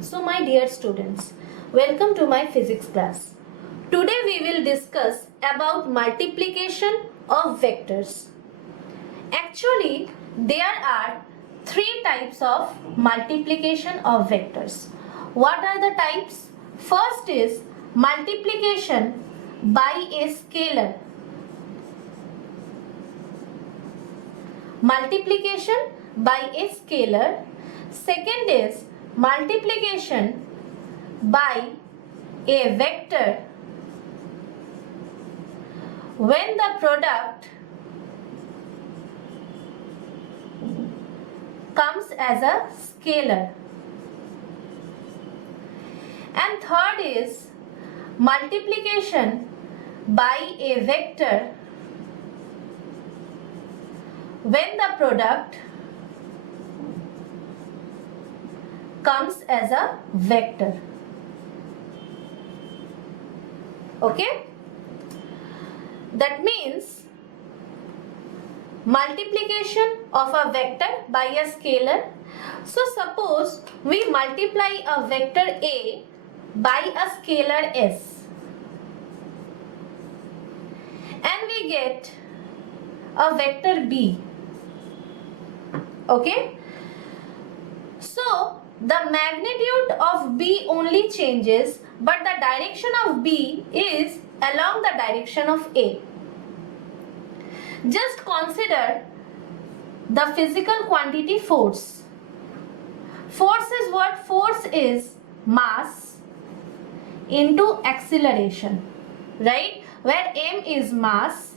So my dear students, welcome to my physics class. Today we will discuss about multiplication of vectors. Actually, there are three types of multiplication of vectors. What are the types? First is multiplication by a scalar. Multiplication by a scalar. Second is multiplication by a vector when the product comes as a scalar. And third is multiplication by a vector when the product comes as a vector. Okay? That means multiplication of a vector by a scalar. So suppose we multiply a vector A by a scalar S and we get a vector B. Okay? So the magnitude of B only changes, but the direction of B is along the direction of A. Just consider the physical quantity force. Force is what? Force is mass into acceleration, right? Where M is mass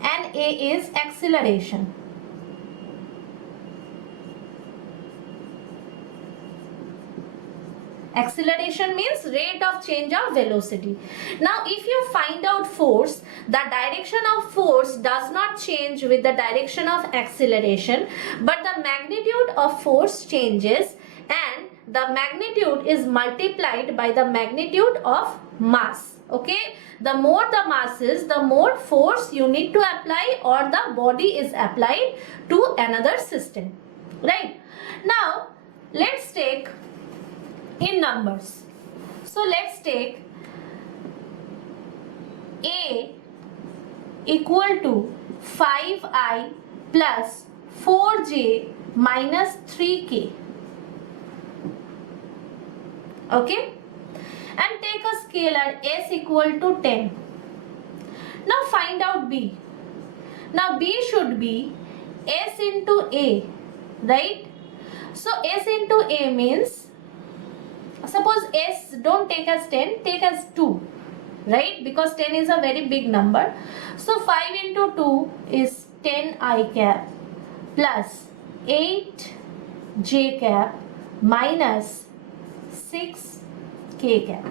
and A is acceleration. Acceleration means rate of change of velocity. Now if you find out force, the direction of force does not change with the direction of acceleration, but the magnitude of force changes and the magnitude is multiplied by the magnitude of mass. Okay, the more the mass is, the more force you need to apply or the body is applied to another system, right? Now let's take in numbers. So let's take A equal to 5I plus 4J minus 3K. Okay? And take a scalar S equal to 10. Now find out B. Now B should be S into A, right? So S into A means, suppose S don't take as 10, take as 2, right? Because 10 is a very big number. So 5 into 2 is 10I cap plus 8J cap minus 6K cap.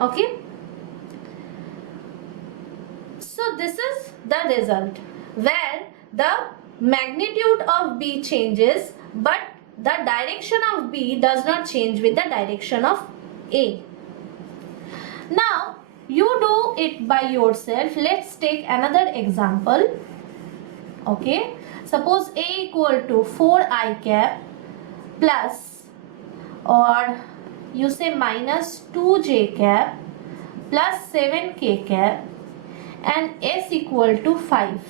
Okay? So this is the result where the magnitude of B changes, but the direction of B does not change with the direction of A. Now you do it by yourself. Let's take another example. Okay, suppose A equal to 4I cap plus, or you say minus 2J cap plus 7K cap and S equal to 5.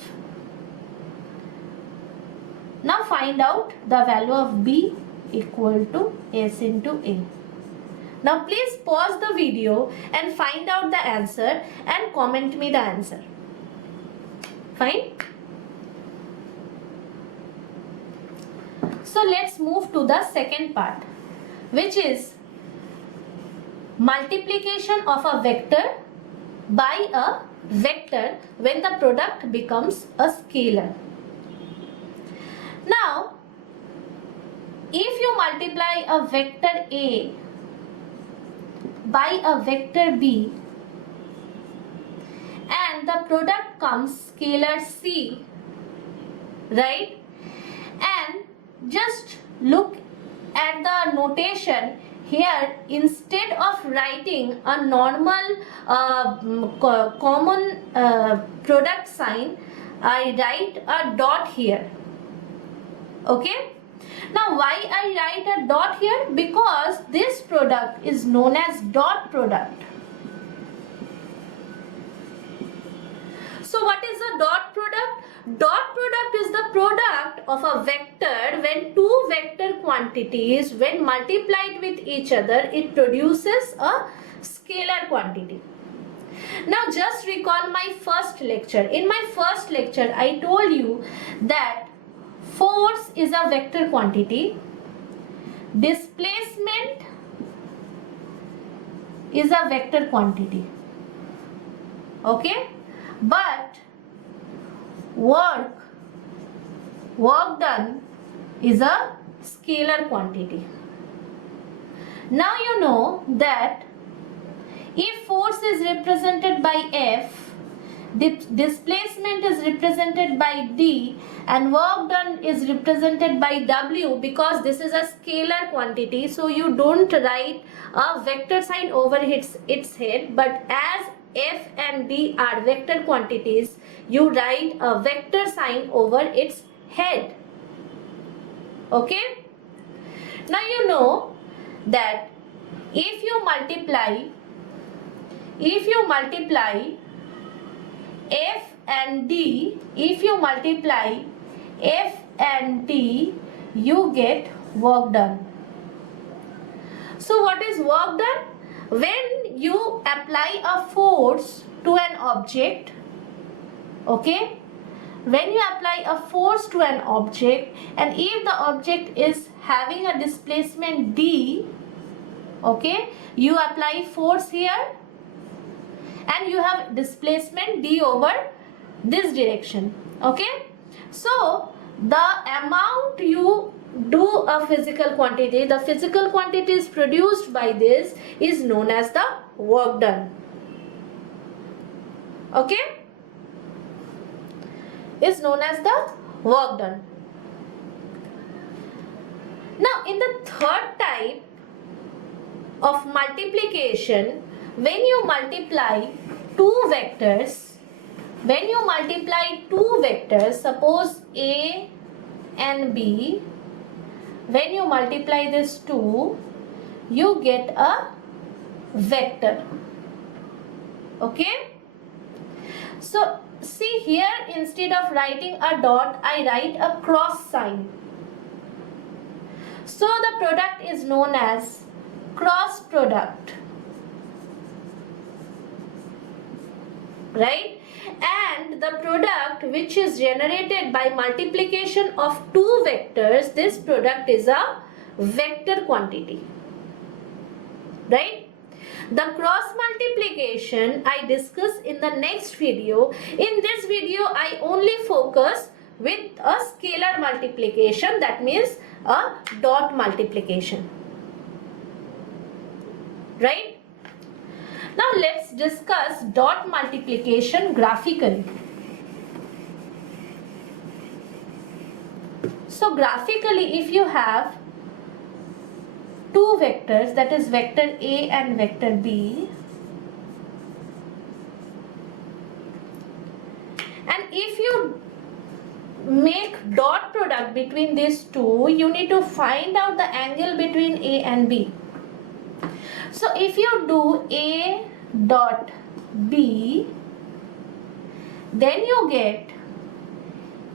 Now find out the value of B equal to S into A. Now please pause the video and find out the answer and comment me the answer. Fine? So let's move to the second part, which is multiplication of a vector by a vector when the product becomes a scalar. Now, if you multiply a vector A by a vector B and the product comes scalar C, right? And just look at the notation here. Instead of writing a normal common product sign, I write a dot here. Okay, Now why I write a dot here? Because this product is known as dot product. So what is a dot product? Dot product is the product of a vector when two vector quantities, when multiplied with each other, it produces a scalar quantity. Now just recall my first lecture. In my first lecture I told you that force is a vector quantity, displacement is a vector quantity, okay, but work done is a scalar quantity. Now you know that if force is represented by F, displacement is represented by D, and work done is represented by W, because this is a scalar quantity, so you don't write a vector sign over its head, but as F and D are vector quantities, you write a vector sign over its head. Okay? Now you know that if you multiply F and D, you get work done. So what is work done? When you apply a force to an object, okay, when you apply a force to an object, and if the object is having a displacement D, okay, you apply force here and you have displacement D over this direction, okay. So the amount you do a physical quantity, the physical quantity is produced by this, is known as the work done, okay, is known as the work done. Now in the third type of multiplication, when you multiply two vectors, suppose A and B, when you multiply this two, you get a vector, okay. So see here, instead of writing a dot, I write a cross sign. So the product is known as cross product, right? And the product which is generated by multiplication of two vectors, this product is a vector quantity, right? The cross multiplication I discuss in the next video. In this video I only focus with a scalar multiplication, that means a dot multiplication, right? Now let's discuss dot multiplication graphically. So graphically, if you have two vectors, that is vector A and vector B, and if you make dot product between these two, you need to find out the angle between A and B. So if you do A dot B, then you get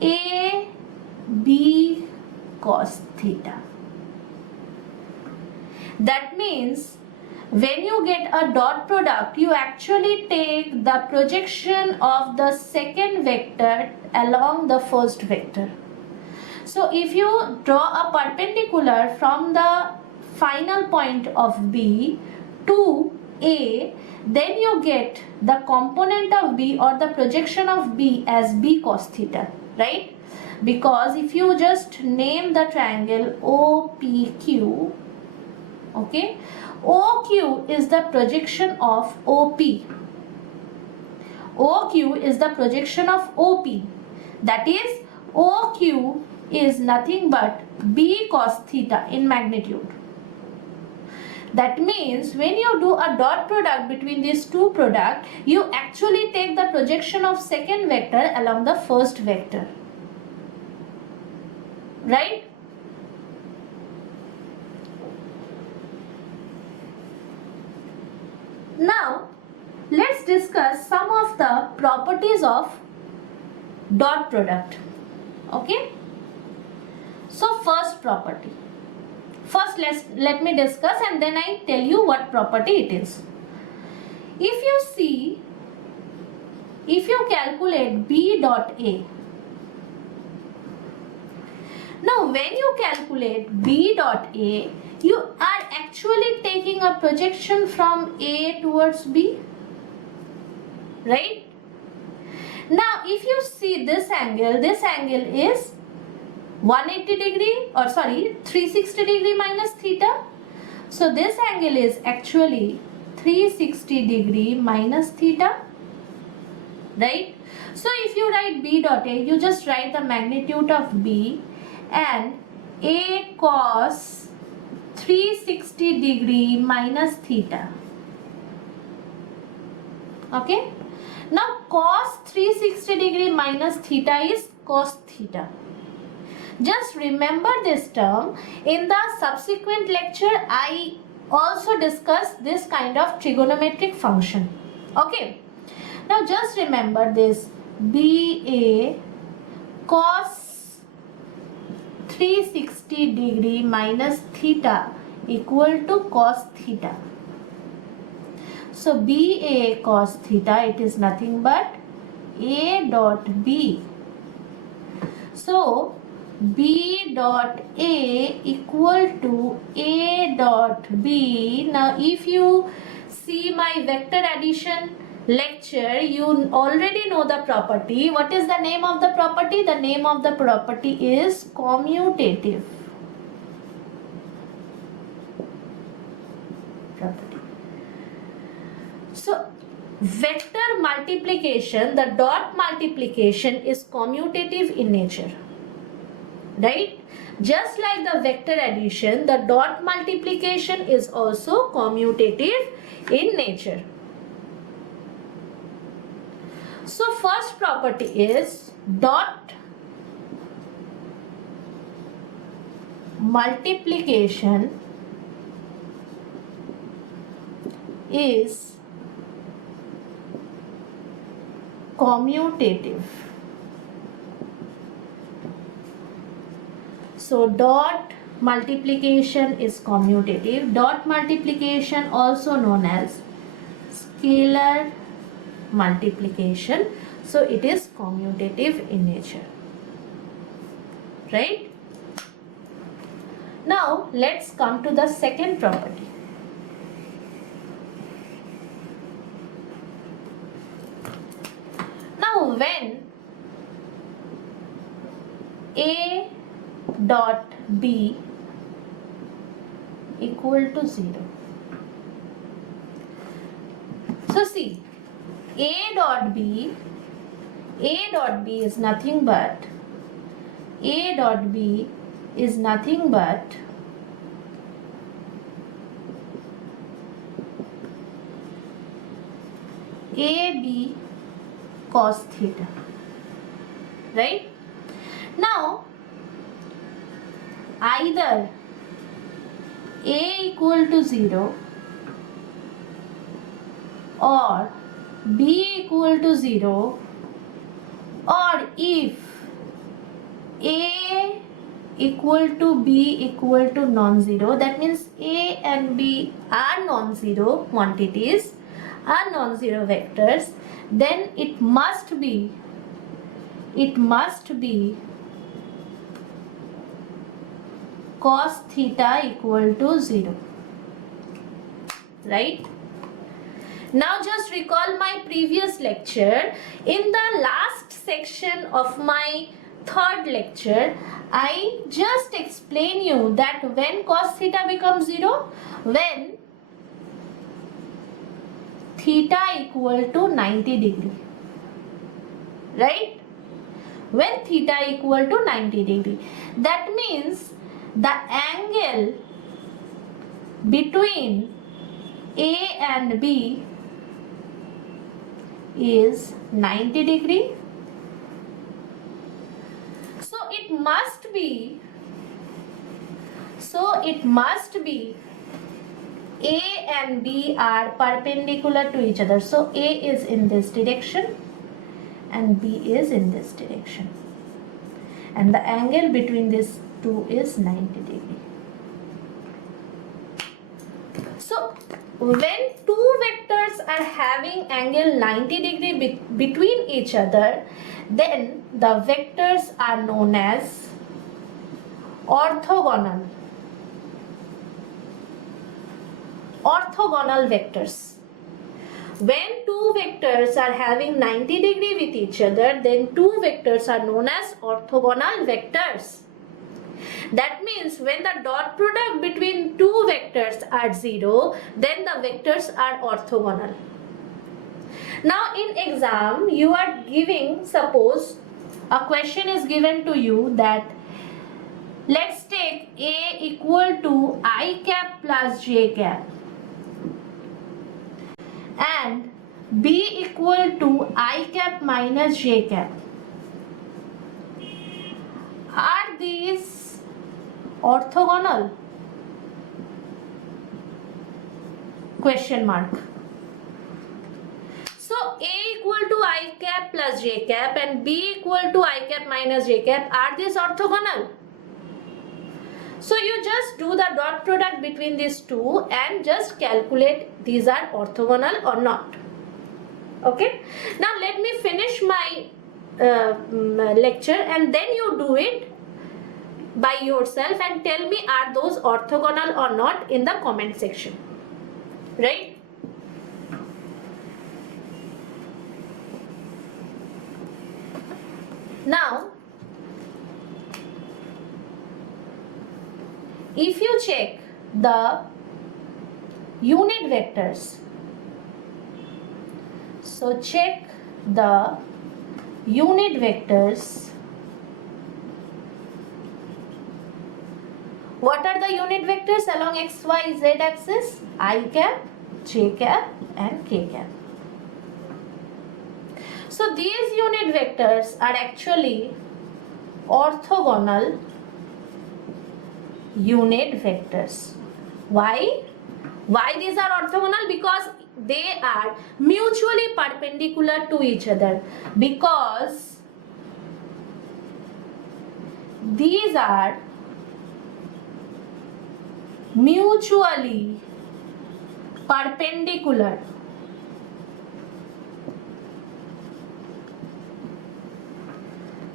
AB cos theta. That means when you get a dot product, you actually take the projection of the second vector along the first vector. So if you draw a perpendicular from the final point of B to A, then you get the component of B or the projection of B as B cos theta, right? Because if you just name the triangle OPQ, okay, OQ is the projection of OP. OQ is the projection of OP. That is, OQ is nothing but B cos theta in magnitude. That means when you do a dot product between these two products, you actually take the projection of second vector along the first vector, right? discuss some of the properties of dot product. Okay. So first property. First let me discuss and then I tell you what property it is. If you calculate B dot A. Now when you calculate B dot A, you are actually taking a projection from A towards B, right? Now if you see this angle is 180 degree or sorry 360 degree minus theta. So this angle is actually 360 degree minus theta, right? So if you write B dot A, you just write the magnitude of B and A cos 360 degree minus theta. Okay. Now cos 360 degree minus theta is cos theta. Just remember this term. In the subsequent lecture, I also discuss this kind of trigonometric function. Okay. Now just remember this. BA cos 360 degree minus theta equal to cos theta. So BA cos theta, it is nothing but A dot B. So B dot A equal to A dot B. Now if you see my vector addition lecture, you already know the property. What is the name of the property? The name of the property is commutative property. So vector multiplication, the dot multiplication is commutative in nature, right? Just like the vector addition, the dot multiplication is also commutative in nature. So first property is dot multiplication is commutative. So dot multiplication is commutative. Dot multiplication also known as scalar multiplication. So it is commutative in nature, right? Now let's come to the second property. Now when A dot B equal to 0. So see, A dot B is nothing but AB cos theta, right? Now either A equal to 0 or B equal to 0, or if A equal to B equal to non-zero, that means A and B are non-zero quantities, are non-zero vectors, then it must be cos theta equal to 0, right? Now just recall my previous lecture. In the last section of my third lecture, I just explain you that when cos theta becomes 0, when theta equal to 90 degree, right? When theta equal to 90 degree, that means the angle between A and B is 90 degree. So it must be A and B are perpendicular to each other. So A is in this direction and B is in this direction. And the angle between these two is 90 degree. So when two vectors are having angle 90 degree between each other, then the vectors are known as orthogonal. Orthogonal vectors. When two vectors are having 90 degree with each other, then two vectors are known as orthogonal vectors. That means when the dot product between two vectors are 0, then the vectors are orthogonal. Now in exam, you are giving, suppose a question is given to you that let's take A equal to I cap plus J cap and B equal to I cap minus J cap. Are these orthogonal? Question mark. So A equal to I cap plus J cap and B equal to I cap minus J cap, are these orthogonal? So you just do the dot product between these two and just calculate these are orthogonal or not. Okay. Now let me finish my lecture and then you do it by yourself and tell me are those orthogonal or not in the comment section. Right? Now, if you check the unit vectors, so check the unit vectors. What are the unit vectors along x, y, z axis? I cap, j cap and k cap. So these unit vectors are actually orthogonal unit vectors. Why? Why these are orthogonal? Because they are mutually perpendicular to each other. Because these are mutually perpendicular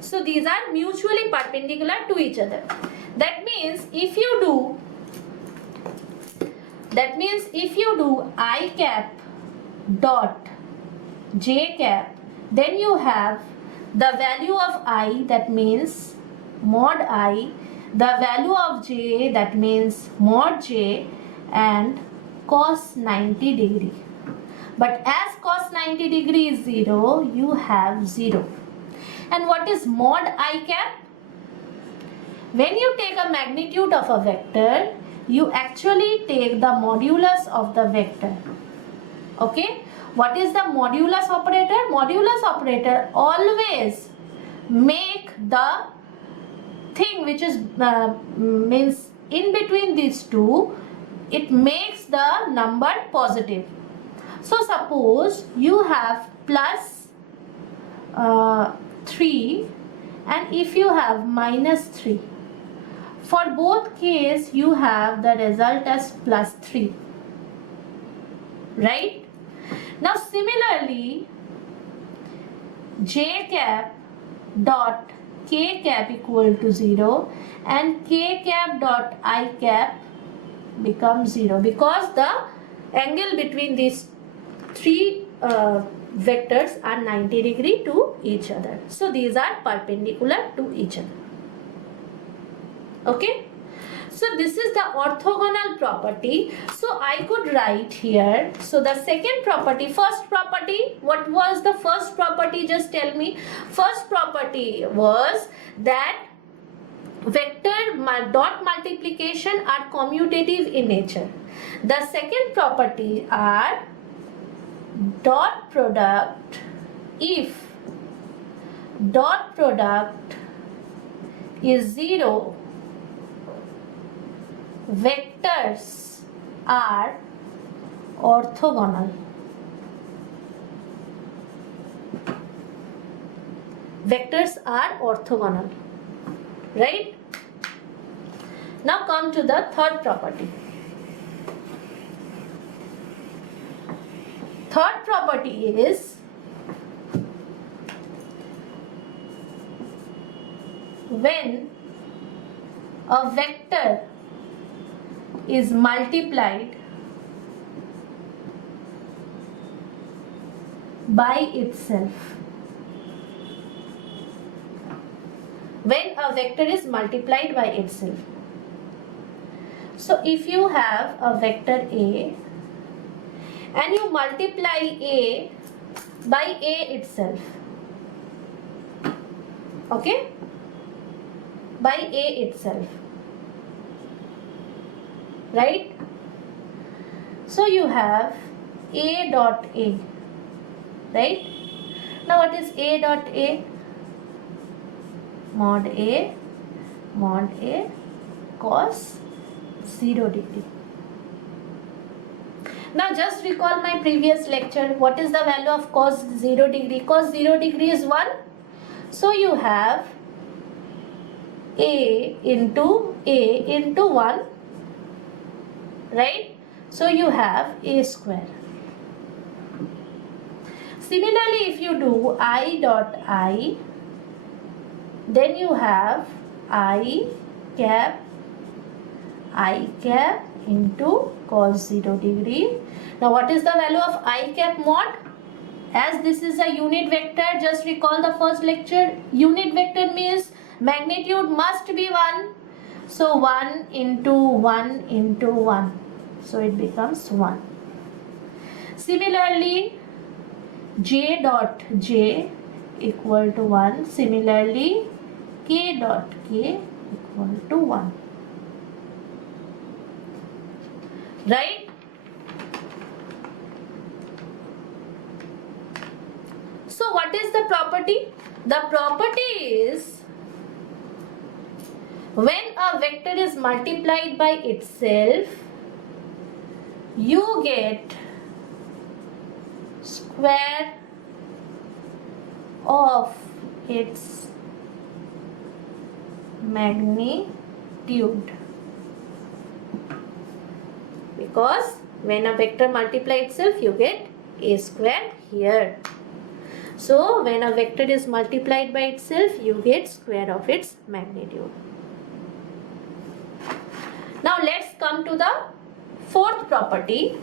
So these are mutually perpendicular to each other. That means if you do I cap dot j cap, then you have the value of I, that means mod I, the value of j, that means mod j, and cos 90 degree. But as cos 90 degree is 0, you have 0. And what is mod I cap? When you take a magnitude of a vector, you actually take the modulus of the vector. Okay? What is the modulus operator? Modulus operator always make the thing which is means in between these two, it makes the number positive. So suppose you have plus 3 and if you have minus 3. For both case you have the result as plus 3. Right? Now similarly, j cap dot k cap equal to 0 and k cap dot I cap becomes 0 because the angle between these three vectors are 90 degree to each other. So these are perpendicular to each other. Okay. So this is the orthogonal property. So I could write here. So the second property, first property, what was the first property? Just tell me. First property was that vector dot multiplication are commutative in nature. The second property are dot product, if dot product is 0, vectors are orthogonal. Vectors are orthogonal, right? Now come to the third property. Third property is when a vector is multiplied by itself. When a vector is multiplied by itself. So if you have a vector A and you multiply A by A itself, okay, by A itself, right? So you have A dot A, right? Now what is A dot A? Mod A cos 0 degree. Now just recall my previous lecture. What is the value of cos 0 degree? Cos 0 degree is 1. So you have A into 1, right? So you have A square. Similarly, if you do I dot I, then you have I cap into cos 0 degree. Now what is the value of I cap mod? As this is a unit vector, just recall the first lecture. Unit vector means magnitude must be 1. So 1 into 1 into 1. So it becomes 1. Similarly, j dot j equal to 1. Similarly, k dot k equal to 1. Right? So what is the property? The property is when a vector is multiplied by itself, you get square of its magnitude, because when a vector multiplies itself you get a square here. So when a vector is multiplied by itself you get square of its magnitude. Now let's come to the fourth property.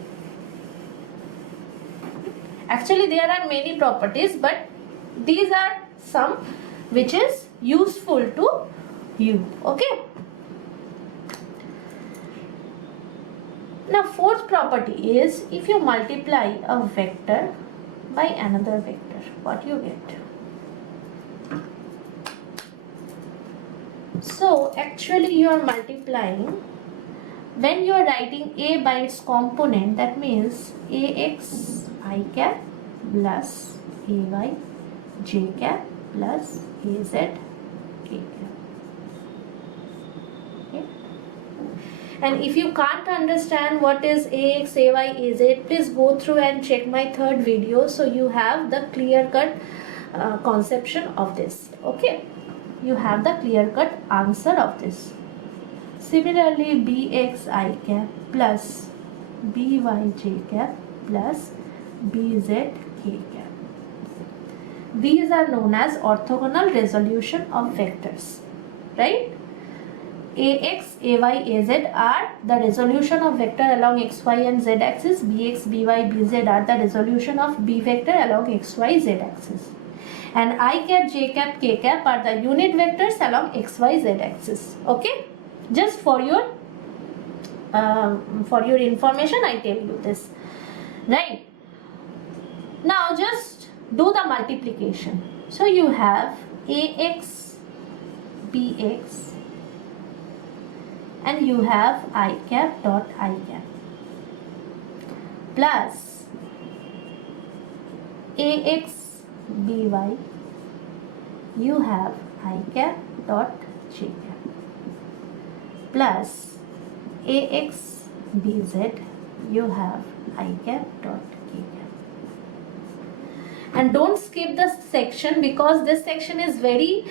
Actually there are many properties, but these are some which is useful to you, okay? Now fourth property is if you multiply a vector by another vector, what you get? So actually you are multiplying, when you are writing A by its component, that means AX I cap plus AY j cap plus AZ k cap. Okay. And if you can't understand what is AX, AY, AZ, please go through and check my third video, so you have the clear-cut conception of this. Okay, you have the clear-cut answer of this. Similarly, BX I cap plus BY j cap plus BZ k cap. These are known as orthogonal resolution of vectors, right? AX, AY, AZ are the resolution of vector along XY and Z axis. BX, BY, BZ are the resolution of B vector along XY, Z axis. And I cap, J cap, K cap are the unit vectors along XY, Z axis. Okay? Just for your information, I tell you this. Right? Now just do the multiplication. So you have AX, BX, and you have I cap dot I cap plus AX, BY, you have I cap dot J cap plus AX, BZ, you have I cap dot k cap. And don't skip this section, because this section is very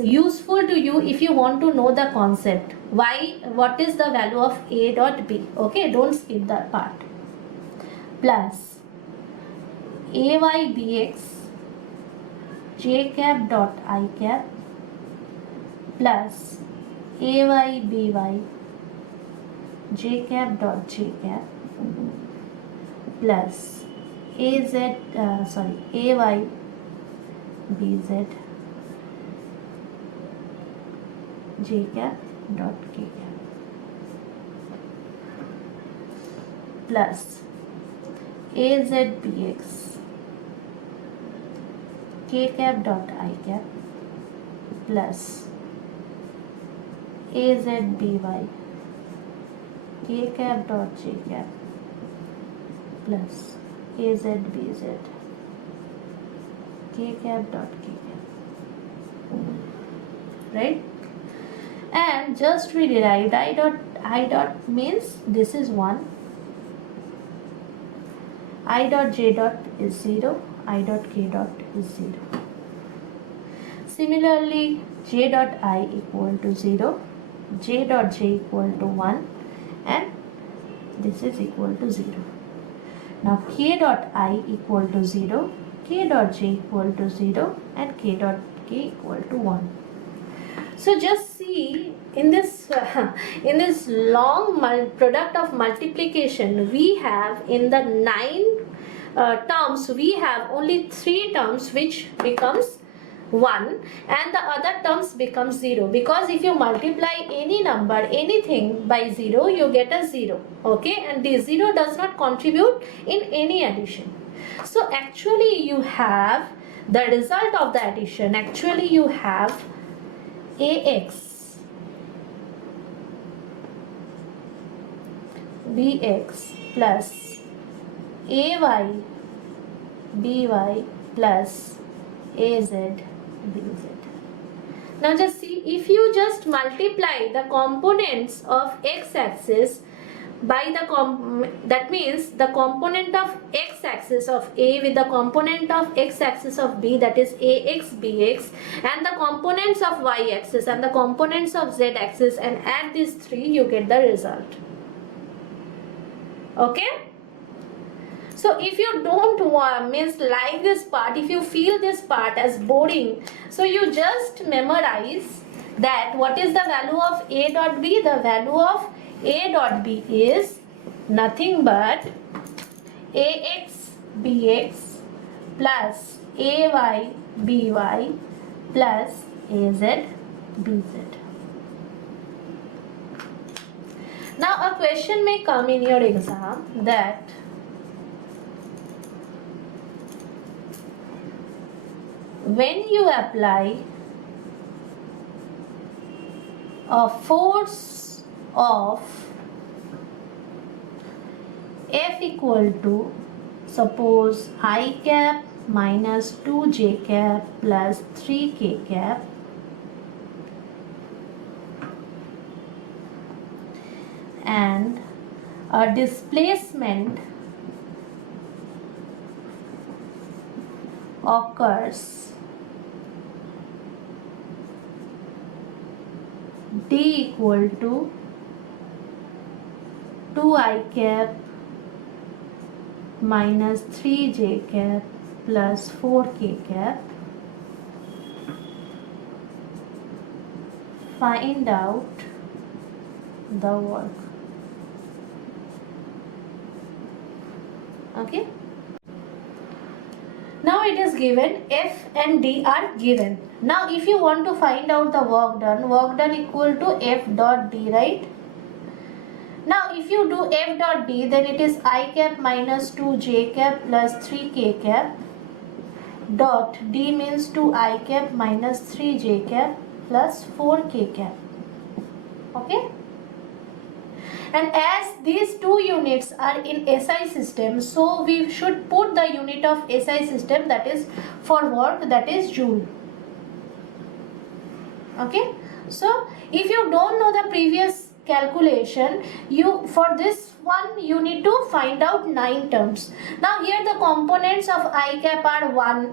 useful to you if you want to know the concept. What is the value of A dot B? Okay, don't skip that part. Plus AY BX J cap dot I cap plus AY BY J cap dot J cap plus AY BZ J cap dot K cap plus AZ BX K cap dot I cap plus AZ BY K cap dot J cap plus AZ BZ K cap dot K cap, right? And just we derived I dot means this is 1, I dot J dot is 0, I dot K dot is 0. Similarly, J dot I equal to 0, J dot J equal to 1, and this is equal to 0. Now K dot I equal to 0, K dot J equal to 0, and K dot K equal to 1. So just see in this long product of multiplication, we have in the 9 terms, we have only 3 terms which becomes 1 and the other terms becomes 0, because if you multiply any number, anything by 0, you get a 0, okay, and the 0 does not contribute in any addition. So actually you have the result of the addition, actually you have AX BX plus AY BY plus AZ BZ. Now just see, if you just multiply the components of x-axis by that means the component of x-axis of A with the component of x-axis of B, that is AX BX, and the components of y-axis and the components of z-axis, and add these 3, you get the result. Okay? So if you don't like this part, if you feel this part as boring, so you just memorize that what is the value of A dot B? The value of A dot B is nothing but AX BX plus AY BY plus AZ BZ. Now a question may come in your exam that when you apply a force of F equal to, suppose I cap minus 2j cap plus 3k cap, and a displacement occurs D equal to 2I cap minus 3j cap plus 4k cap, find out the work. Okay. Now it is given, F and D are given. Now if you want to find out the work done equal to F dot D, right? Now if you do F dot D, then it is I cap minus 2j cap plus 3k cap dot D means 2I cap minus 3j cap plus 4k cap. Okay? And as these two units are in SI system, so we should put the unit of SI system, that is for work, that is joule. Okay, so if you don't know the previous calculation, for this one you need to find out 9 terms. Now here the components of I cap are 1,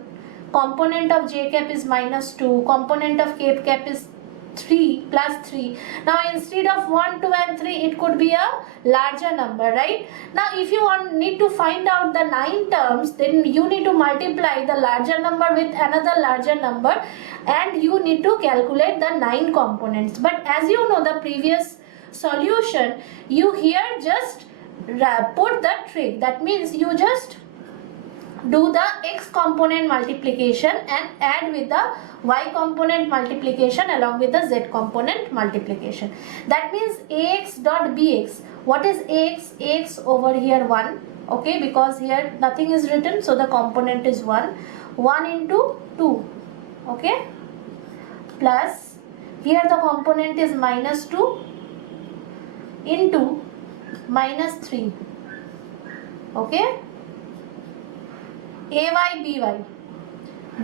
component of j cap is -2, component of k cap is 3 plus 3. Now instead of 1, 2 and 3 it could be a larger number, right? Now if you need to find out the 9 terms, then you need to multiply the larger number with another larger number and you need to calculate the 9 components. But as you know the previous solution, you here just put the trick. That means you just do the x component multiplication and add with the y component multiplication along with the z component multiplication. That means ax dot bx. What is ax? Ax over here 1, okay, because here nothing is written, so the component is 1. 1 into 2, okay, plus here the component is -2 into -3, okay, ay by,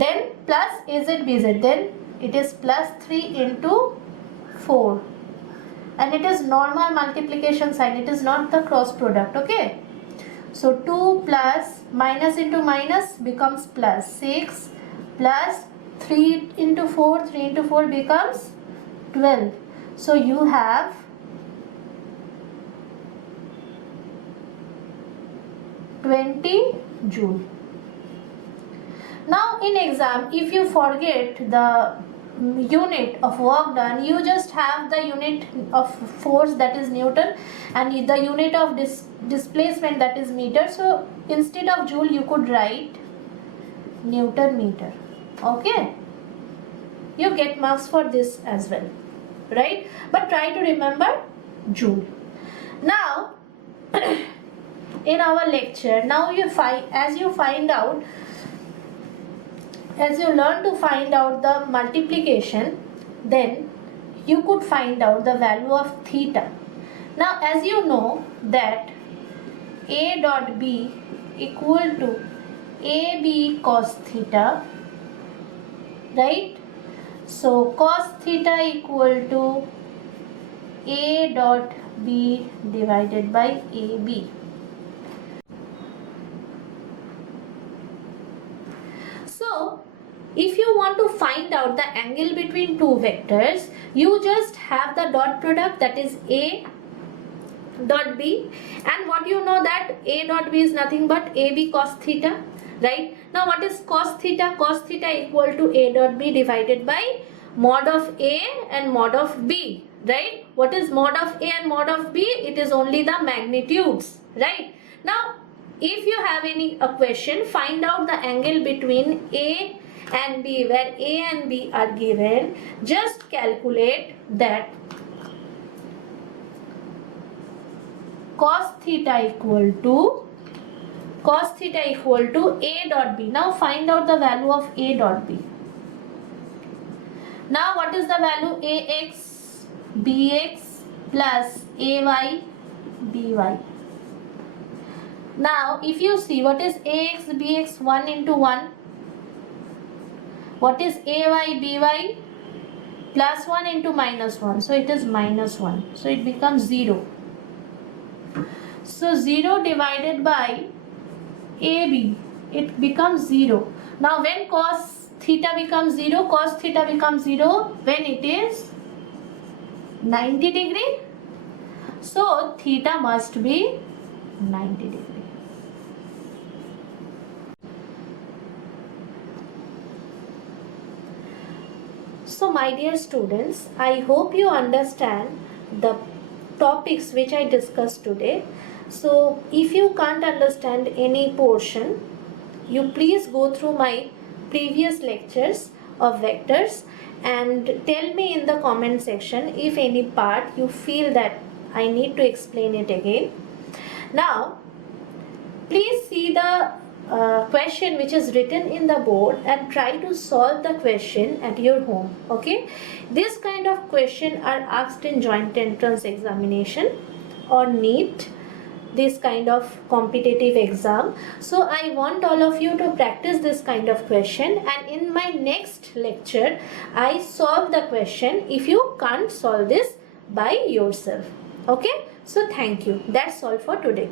then plus az bz, then it is plus 3 into 4, and it is normal multiplication sign, it is not the cross product, okay. So 2 plus minus into minus becomes plus 6 plus 3 into 4, 3 into 4 becomes 12. So you have 20 joule. Now in exam, if you forget the unit of work done, you just have the unit of force, that is Newton, and the unit of displacement, that is meter. So instead of joule you could write Newton meter, okay. You get marks for this as well, right? But try to remember joule. Now in our lecture, now as you learn to find out the multiplication, then you could find out the value of theta. Now as you know that A dot B equal to AB cos theta, right? So cos theta equal to A dot B divided by AB. So if you want to find out the angle between two vectors, you just have the dot product, that is A dot B, and what you know that A dot B is nothing but AB cos theta, right? Now what is cos theta? Cos theta equal to A dot B divided by mod of A and mod of B, right? What is mod of A and mod of B? It is only the magnitudes, right? Now if you have a question, find out the angle between A and B, where A and B are given, just calculate that cos theta equal to A dot B. Now find out the value of A dot B. Now what is the value? AX BX plus AY BY. Now if you see, what is AX BX? 1 into 1. What is AY BY? Plus 1 into minus 1. So it is minus 1. So it becomes 0. So 0 divided by AB, it becomes 0. Now when cos theta becomes 0, cos theta becomes 0 when it is 90 degree. So theta must be 90 degree. So my dear students, I hope you understand the topics which I discussed today. So if you can't understand any portion, you please go through my previous lectures of vectors and tell me in the comment section if any part you feel that I need to explain it again. Now please see the question which is written in the board and try to solve the question at your home, okay? This kind of question are asked in joint entrance examination or NEET, this kind of competitive exam. So I want all of you to practice this kind of question, and in my next lecture I solve the question. If you can't solve this, by yourself. Okay, so thank you. That's all for today.